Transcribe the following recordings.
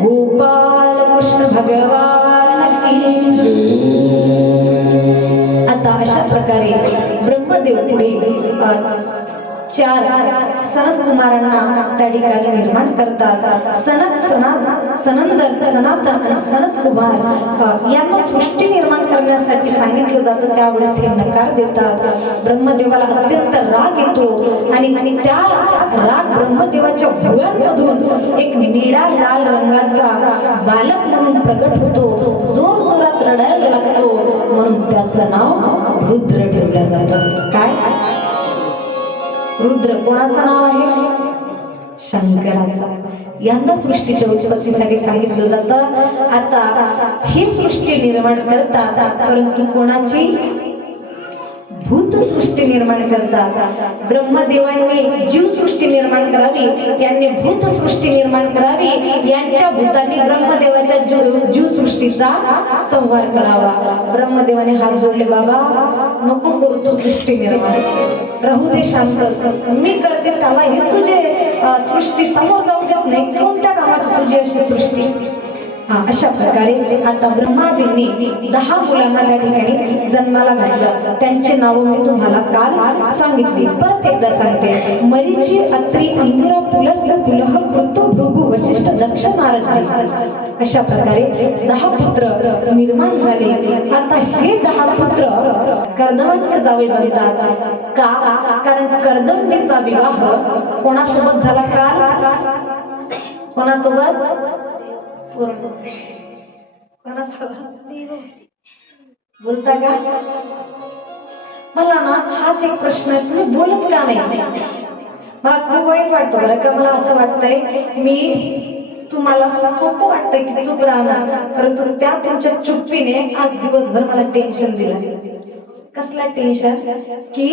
गोपाल कृष्ण भगवान आता अशा प्रकारे ब्रह्मदेव पुढे चार सनत कुमारांना त्या ठिकाणी निर्माण करतात. सनत सनात सनंदन सनातन आणि सनत कुमार यांना सृष्टी निर्माण करण्यासाठी सांगितलं जातं. त्यावेळेस हे नकार देतात. ब्रह्मदेवाला अत्यंत राग येतो आणि त्या ब्रह्मदेवाच्या भुवयांमधून एक निळा लाल रंगाचा बालक म्हणून प्रगट होतो. जोर जोरात रडायला लागतो. म्हणून त्याचं नाव रुद्र ठेवलं जातं. काय? रुद्र कोणाचं नाव आहे? शंकराचा. यांना सृष्टीच्या उत्पत्तीसाठी सांगितलं जातं. आता ही सृष्टी निर्माण करतात परंतु कोणाची? भूतसृष्टी निर्माण करतात. ब्रह्मदेवांनी जीवसृष्टी निर्माण करावी यांनी भूतसृष्टी निर्माण करावी यांच्या भूतांनी ब्रह्मदेवाच्या जीव जीव संहार करावा. ब्रह्मदेवाने हात जोडले बाबा नको करू तू सृष्टी निर्माण. राहू दे शांत. मी करते त्याला हे तुझे सृष्टी समोर जाऊ देत नाही. कोणत्या कामाची तुझी अशी सृष्टी? अशा प्रकारे आता ब्रह्माजींनी दहा मुलांना त्या ठिकाणी जन्माला घातलं. त्यांची नावं मी तुम्हाला काल सांगितली. परत एकदा सांगते. मरीची अत्री अंगिरा पुलस पुलह कृतु भृगु वशिष्ठ दक्ष नारदजी. अशा प्रकारे दहा पुत्र निर्माण झाले. आता हे दहा पुत्र कर्दमांचे जावे बनतात. का? कारण कर्दमजीचा विवाह कोणासोबत झाला काल? कोणासोबत? पूर्ण कोणासोबत बोलता का? मला ना हाच एक प्रश्न आहे. तुम्ही बोलत का नाही? मला खूप वाईट वाटतं बरं का? मला असं वाटतंय मी तुम्हाला सोपं वाटतंय की चुप राहणार. परंतु त्या तुमच्या चुप्पीने आज दिवसभर मला टेन्शन दिलं. कसला टेन्शन की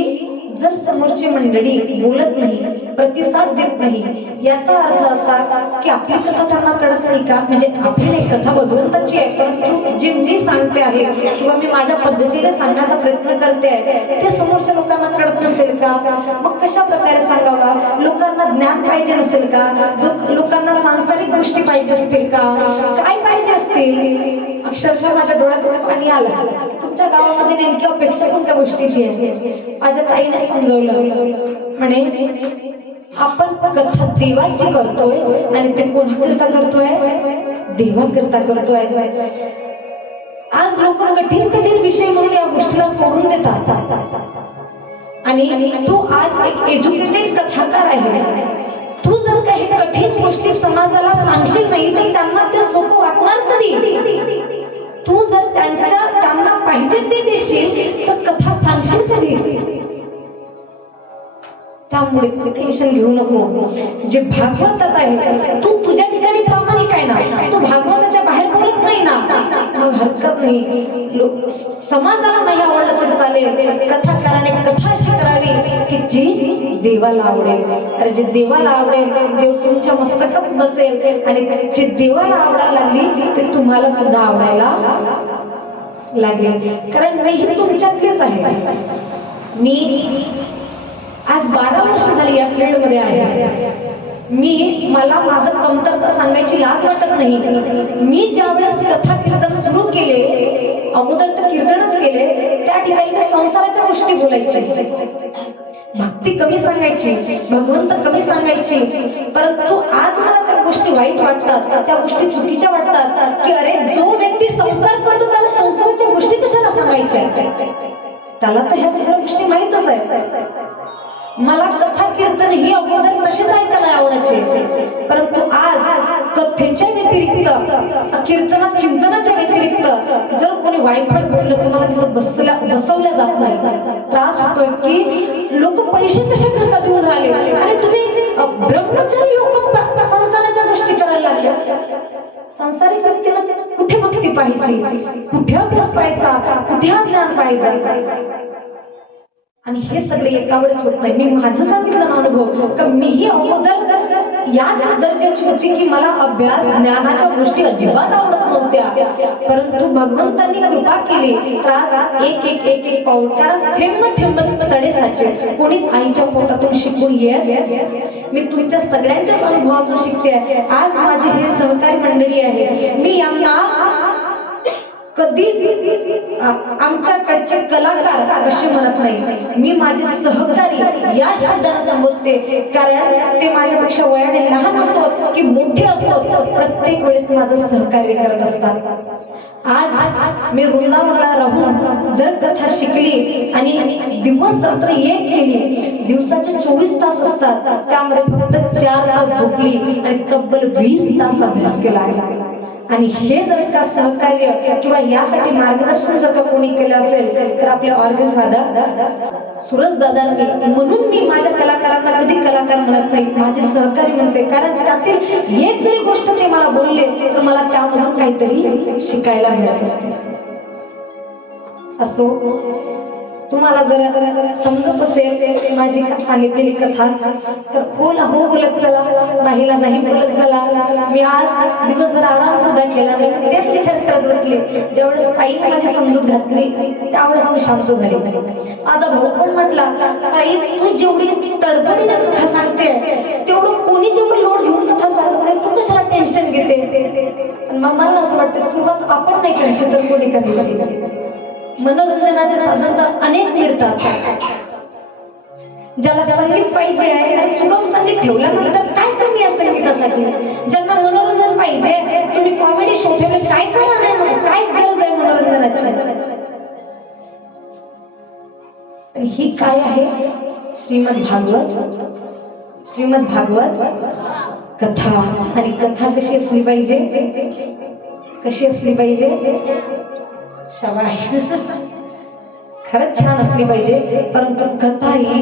जर समोरची मंडळी बोलत नाही प्रतिसाद देत नाही याचा अर्थ असा की आपली कथा त्यांना कळत नाही का? म्हणजे आपली कथा भगवंताची आहे परंतु जे मी सांगते आहे किंवा मी माझ्या पद्धतीने सांगण्याचा प्रयत्न करते आहे ते समोरच्या लोकांना कळत नसेल का? मग कशा प्रकारे सांगावा? लोकांना ज्ञान पाहिजे नसेल का? लोकांना सांसारिक गोष्टी पाहिजे असतील का? काय पाहिजे असतील? अक्षरशः माझ्या डोळ्यात पाणी आलं. तुमच्या गावामध्ये नेमकी अपेक्षा कोणत्या गोष्टीची आहे? माझ्या ताईने समजवलं. म्हणे आपण कथा देवाची करतोय आणि ते कोणाकरता करतोय? देवाकरता करतोय. आज लोक कठीण कठीण विषय म्हणून या गोष्टीला सोडून देतात. आणि तू आज एक एज्युकेटेड कथाकार आहे. तू जर काही कठीण गोष्टी समाजाला सांगशील नाही तर त्यांना ते सोपं वाटणार कधी? तू जर त्यांच्या त्यांना पाहिजे ते देशील त्यामुळे तू टेन्शन घेऊ नको. जे भागवतात आहे तू तुझ्या ठिकाणी प्रामाणिक आहे ना. तू भागवताच्या बाहेर बोलत नाही ना. मग हरकत नाही. लोक समाजाला नाही आवडलं तरी चालेल. कथाकाराने कथा अशी करावी की जी देवाला आवडेल. अरे जे देवाला आवडेल देव तुमच्या मस्तकात बसेल. आणि जे देवाला आवडायला लागली ते तुम्हाला सुद्धा आवडायला लागेल. कारण मी ही तुमच्यातलीच आहे. मी आज बारा वर्ष झाली या फील्डमध्ये आहे. मी मला माझं कमतरता सांगायची लाज वाटत नाही. मी ज्यावेळेस कथा कीर्तन सुरू केले अगोदर तर कीर्तनच केले त्या ठिकाणी मी संसाराच्या गोष्टी बोलायचे. भक्ती कमी सांगायची भगवंत कमी सांगायची. परंतु आज मला त्या गोष्टी वाईट वाटतात त्या गोष्टी चुकीच्या वाटतात की अरे जो व्यक्ती संसार करतो त्याला संसाराच्या गोष्टी कशाला सांगायच्या? त्याला तर ह्या सगळ्या गोष्टी माहीतच आहेत. मला कथा कीर्तन ही अगोदर तशीच ऐकायला आवडायचे. परंतु आज कथेच्या व्यतिरिक्त कीर्तनात चिंतनाच्या व्यतिरिक्त जर कोणी वाईट बोललं तुम्हाला तिथं बसल्या बसवल्या जात नाही. त्रास होतोय की लोक पैसे कसे करता येऊन राहिले? आणि तुम्ही अ, ब्रह्मचारी लोक संसाराच्या गोष्टी करायला लागल्या. संसारिक व्यक्तीला कुठे भक्ती पाहिजे? कुठे अभ्यास पाहायचा? कुठे ज्ञान पाहिजे आणि हे सगळे एका वेळेस होत मी माझं सांगितलं ना अनुभव का मीही अगोदर याच दर्जाची होती की मला अभ्यास ज्ञानाच्या गोष्टी अजिबात आवडत नव्हत्या. परंतु भगवंतांनी कृपा केली त्रास एक एक एक एक पाऊल. कारण थेंब थेंब तडे साचे. कोणीच आईच्या पोटातून शिकून ये मी तुमच्या सगळ्यांच्याच अनुभवातून शिकते आज माझी हे सहकारी मंडळी आहे. मी यांना कधी आमच्याकडचे कलाकार असे म्हणत नाही. मी माझे सहकारी या शब्दाने संबोधते. कारण ते माझ्यापेक्षा वयाने लहान असोत की मोठे असोत प्रत्येक वेळेस माझं सहकार्य करत असतात. आज मी वृंदावनला राहून जर कथा शिकली आणि दिवस रात्र एक केली दिवसाचे चोवीस तास असतात. त्यामध्ये फक्त चार तास झोपली आणि तब्बल वीस तास अभ्यास केला. आणि हे जर का सहकार्य किंवा यासाठी मार्गदर्शन जर का कोणी केलं असेल तर आपले ऑर्गन फादर सुरज दादांनी म्हणून मी माझ्या कलाकारांना कधी कलाकार म्हणत नाही माझे सहकारी म्हणते कारण त्यातील एक जरी गोष्ट ते मला बोलले तर मला त्यामधून काहीतरी शिकायला मिळत असते. असो तुम्हाला जर समजत असेल माझी सांगितलेली कथा तर हो ना हो बोलत चला. नाहीला नाही बोलत चला. मी आज दिवसभर आराम सुद्धा केला नाही. तेच विचार करत बसले. ज्यावेळेस आईने माझी समजूत घातली त्यावेळेस मी शांत झाली. माझा भाऊ पण म्हटला ताई तू जेवढी तडबडीने कथा सांगते तेवढं कोणी जेवढं लोड घेऊन कथा सांगत नाही तू कशाला टेन्शन घेते? मग मला असं वाटतं सुरुवात आपण नाही करू शकत कोणी करायची मनोरंजनाचे साधन तर अनेक मिळतात. ज्याला संगीत पाहिजे आहे सुगम संगीत ठेवल्यानंतर काय कमी आहे संगीतासाठी? ज्यांना मनोरंजन पाहिजे तुम्ही कॉमेडी शो ठेवले काय कारण आहे मग? काय गरज आहे मनोरंजनाची? ही काय आहे? श्रीमद भागवत. श्रीमद भागवत कथा. आणि कथा कशी असली पाहिजे? कशी असली पाहिजे? शबाश खरंच छान असली पाहिजे परंतु कथा ही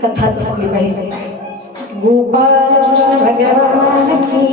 कथाच असली पाहिजे. गोपाल भगवान की.